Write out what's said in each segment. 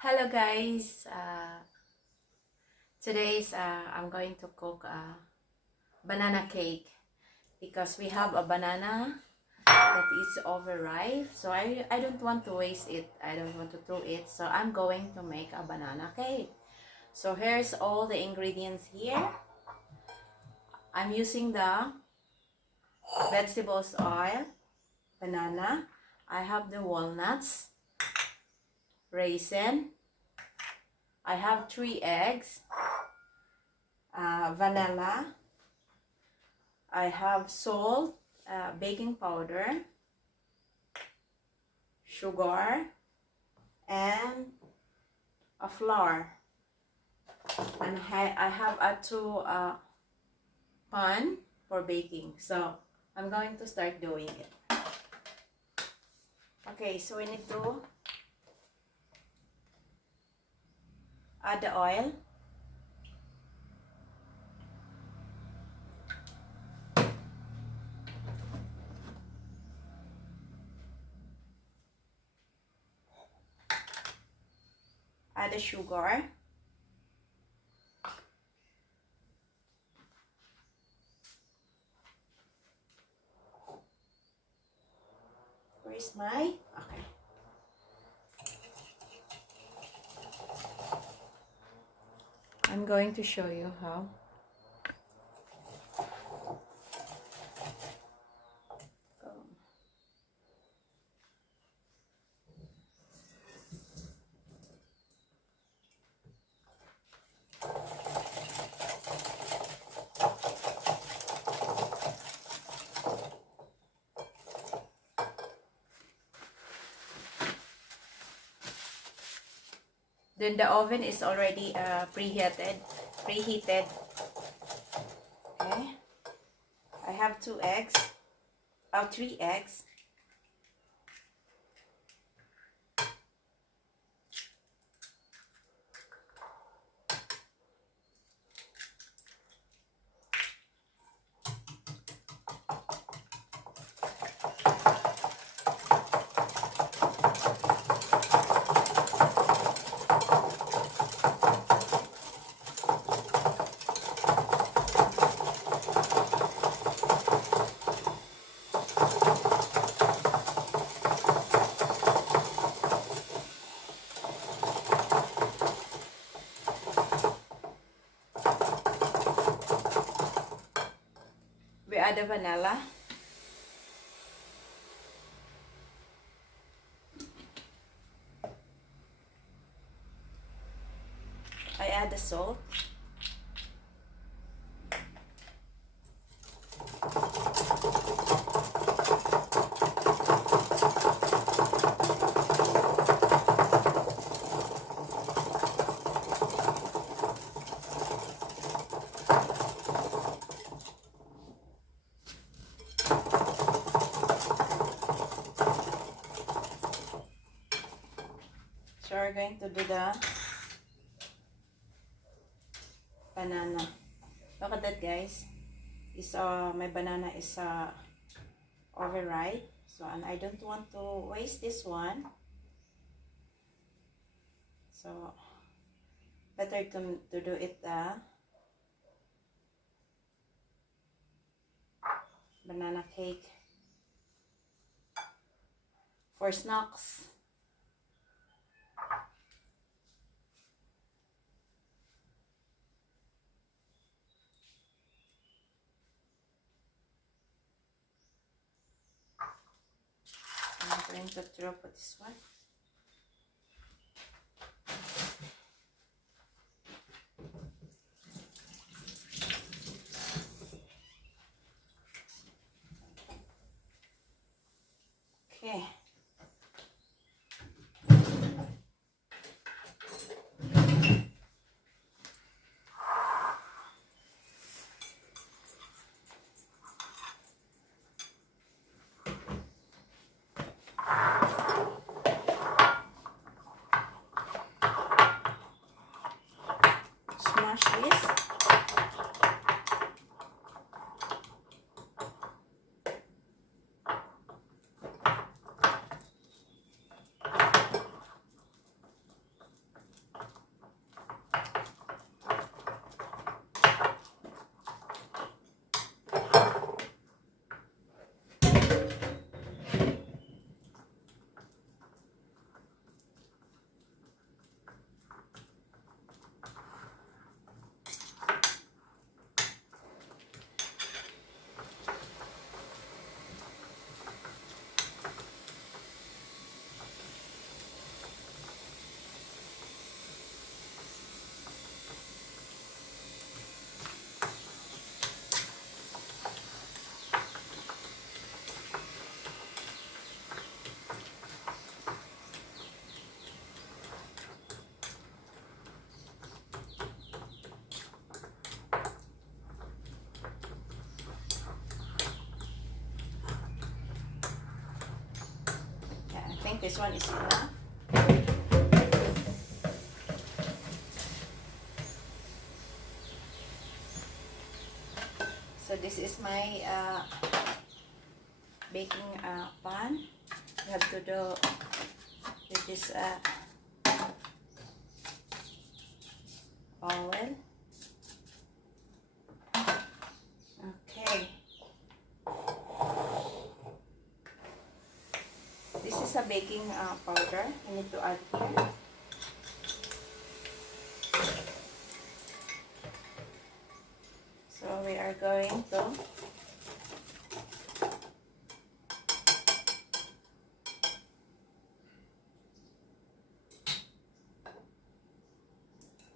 Hello guys, today's I'm going to cook a banana cake because we have a banana that is overripe, so I don't want to waste it. I don't want to throw it, so I'm going to make a banana cake. So here's all the ingredients here. I'm using the vegetables oil, banana. I have the walnuts, raisin. I have 3 eggs, vanilla. I have salt, baking powder, sugar, and a flour. And I have a 2 pan for baking. So I'm going to start doing it. Okay, so we need to add the oil. Add the sugar. Where's my? Okay. I'm going to show you how. Then the oven is already preheated. Okay. I have 2 eggs. 3 eggs. We add the vanilla. I add the salt. So we're going to do the banana. Look at that, guys. My banana is overripe. So, and I don't want to waste this one. So better to do it banana cake for snacks. I'm going to drop this one. Okay. Smash this. think this one is enough. So this is my baking pan. You have to do with this oil. Okay. This is a baking powder. I need to add here. So we are going to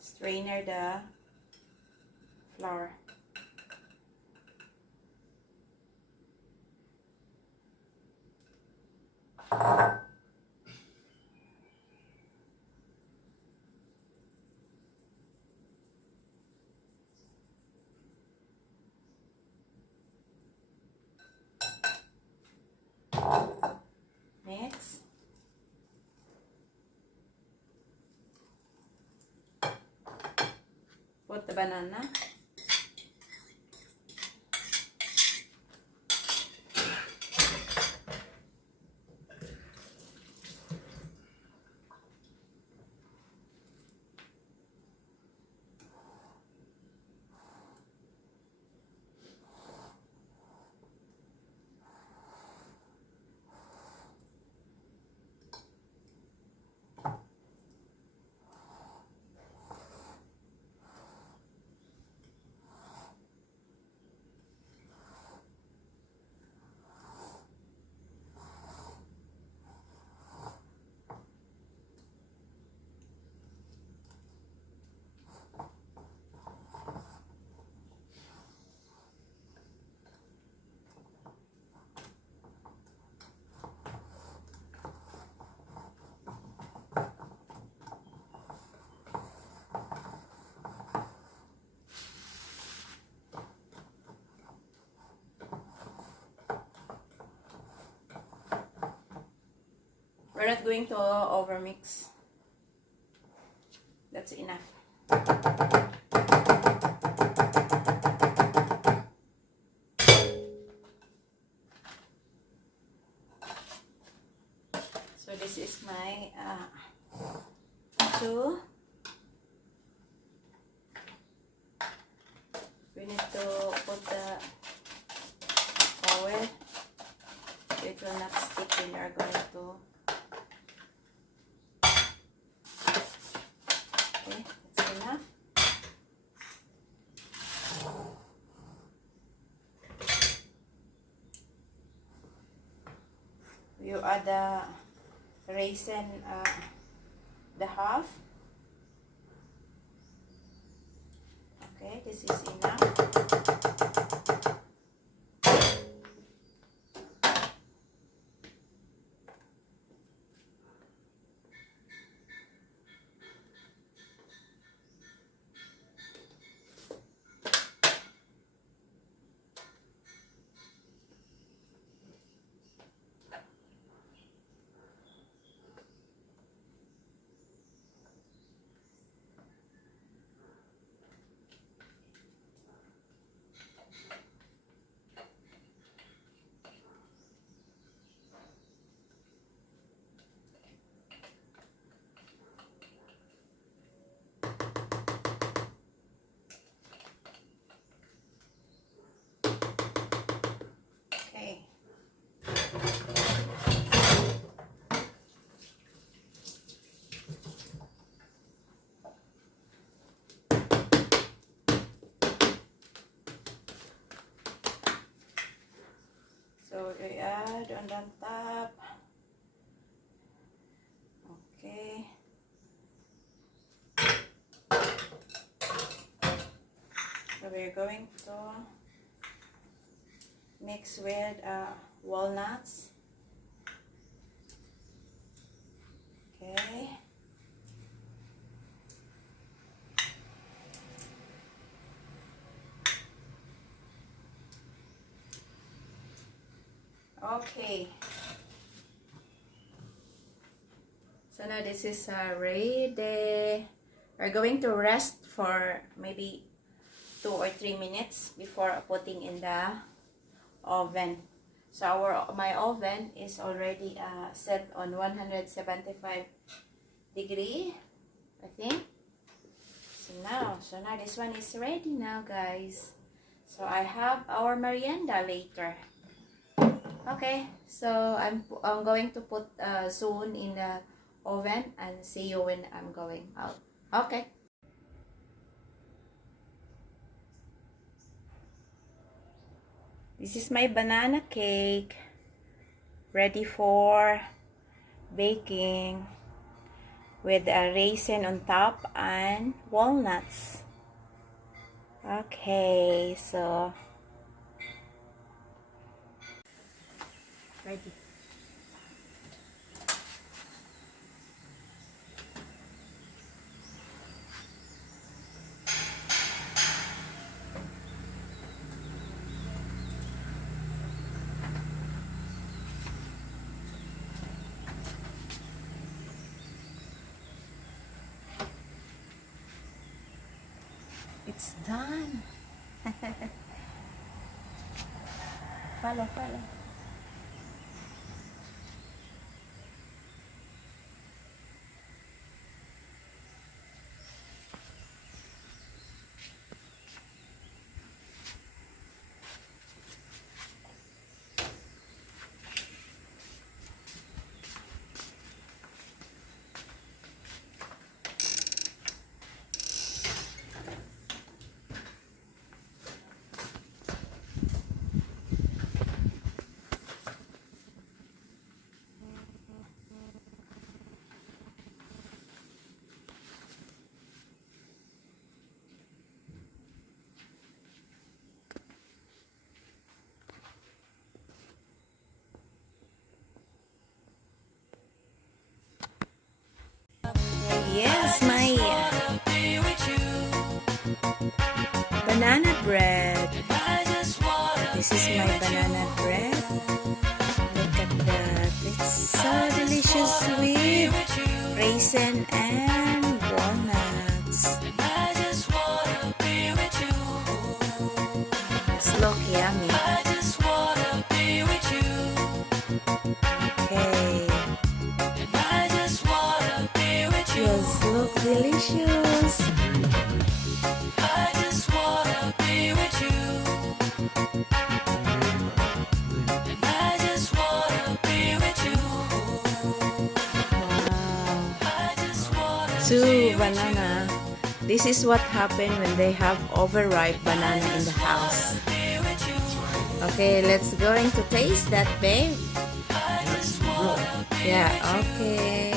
strainer the flour. Mix. Put the banana. We're not going to overmix. That's enough. So this is my two. We need to put the oil so it will not stick when you are going to. Okay, that's enough. You add the raisin, the half. Okay, this is enough. Okay. So we add on the top. Okay. So we're going to mix with walnuts. Okay. Okay. So now this is ready. We're going to rest for maybe 2 or 3 minutes before putting in the oven. So my oven is already set on 175 degree, I think. So now this one is ready now, guys. So I have our merienda later. Okay, so I'm going to put soon in the oven and see you when I'm going out. Okay. This is my banana cake, ready for baking, with a raisin on top and walnuts. Okay, so ready. It's done. Follow. Yes, my banana bread. This is my banana bread. Look at that. It's so delicious with raisin and walnuts. It's look yummy. Okay. Yes, look delicious. I just wanna be with you. And I just wanna be with you. Wow. Two banana. This is what happened when they have overripe banana in the house. Okay, let's going to taste that, babe. Yeah, okay.